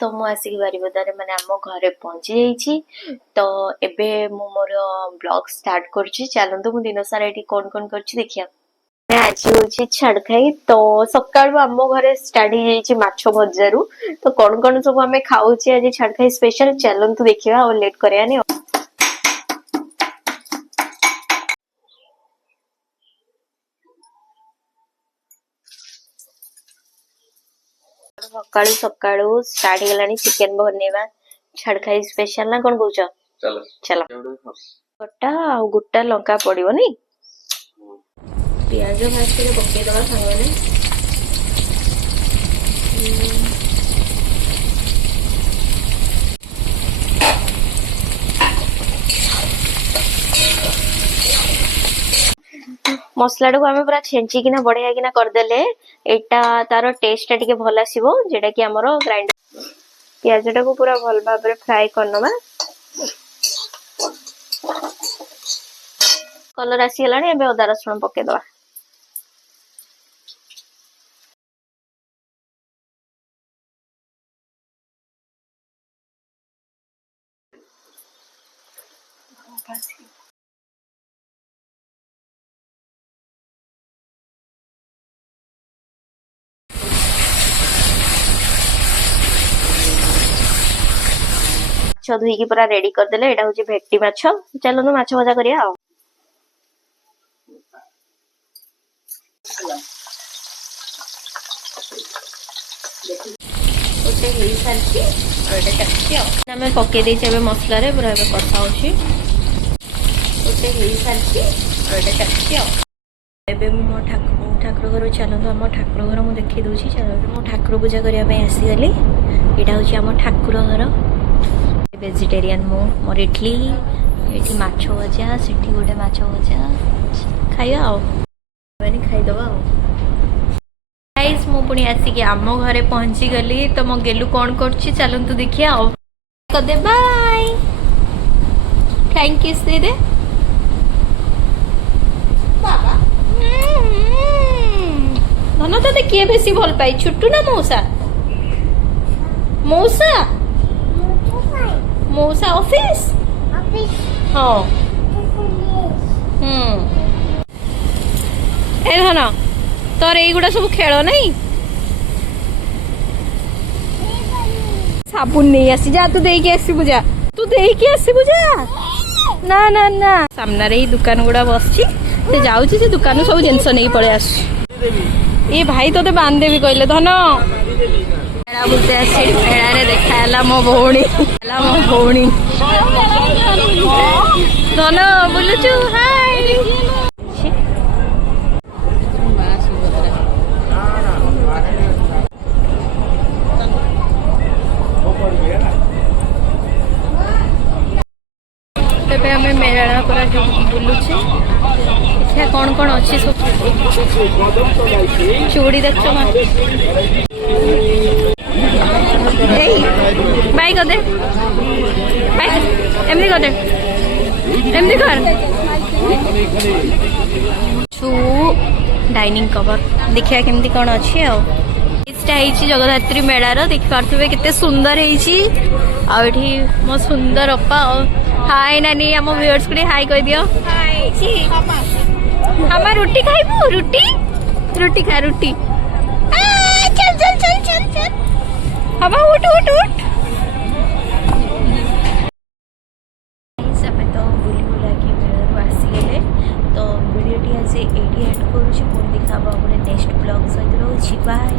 तो मु आसिक बारिपदारे माने आम घरे पहुंची जाइछि। तो एबे मु मोर ब्लॉग स्टार्ट करछि। चलंतु मु दिन सारा एठी कोन कोन करछि देखिया। आज होछि छाड़खाई। तो सकाळु आम घरे स्टार्ट हो जाइछि माछ भजारू। तो कोन कोन सब हमें खाउछि आज छाड़खाई स्पेशल चलंतु देखिया और लेट करियानी। सकाळु सकाळु स्टार्ट गलानी चिकन बनेवा छाड़खाई स्पेशल ना कोन कहउछ। चलो चलो गोटा आ गोटा लंका पड़िबो नी। प्याज फास्ट के पके दवा संगने मसला को आमे पूरा छेंची किना बढ़िया किना कर देले एटा तारो टेस्ट टिके भल आसीबो जेटा कि हमरो ग्राइंडर। प्याज टा को पूरा भल भाबरे फ्राई करनबा। कलर आसी गलानी एबे अदा रसुण पके दवा। माछ धुई पूरा रेडी कर देले। एटा होची भेट्टी माछ। चलो माछ भजा करिया आ। ओटे हेई सारची और एटा चटकी आ। हमें पके देई छबे मसला रे पूरा एबे कथा होची। ओटे हेई सारची और एटा चटकी आ। एबे मो ठाकुर घर चलतो। हम ठाकुर घर मु देखि दोची। चलो मो ठाकुर पूजा करिया पे आसी गली। एटा होची हम ठाकुर घर। वेजिटेरियन मो मोर इडली एठी माछ भजा सेठी गोटे माछ भजा खाइबा आ माने खाइ दबा आ। गाइस मु पुनी आसी के आम घरे पहुंची गली। तो मो गेलु कोन करछि चलंतु देखिया आ। कदे बाय थैंक यू से दे बाबा। धन तते किए बेसी भल पाई छुट्टू ना मौसा। मौसा मौसा ऑफिस हाँ ए धन तोर एगुड़ा सब खेल नहीं साबुन नहीं आसी जा। तू देके आसीबु जा। तू देके आसीबु जा। ना ना ना सामना रे ही दुकान गुड़ा बसची। से जाउची से दुकान सब जिंस नहीं पळे आस। ए भाई तोते बांध देबी कहले धन मेला बुलते आसी। मेला रे देखाला मो भौणी मो भौणी धन बुलुचु हाय। तेबे हमें मेला पूरा बुलुचे। देखिए कौन कौन अच्छी सब चूड़ी देख बाई कर दे एमती कर दे एमती कर छू डाइनिंग कवर देखिया केमती कौन अच्छी आ। जगद्धात्री मेलार देखिपे केते सुंदर है। मो सुंदर अपा हाय नानी आम व्यूअर्स को हाय कह दियो। हम रुटी खाइबू रुटी रुटी खा रुटी चल चल चल चल चल हम उठ उठ उठ। तो बुली बुला के मेला आसीगले। तो वीडियो टी आज एडी एंड करूँ। पुणी देखा गोटे नेक्स्ट ब्लॉग सहित रोची बाय।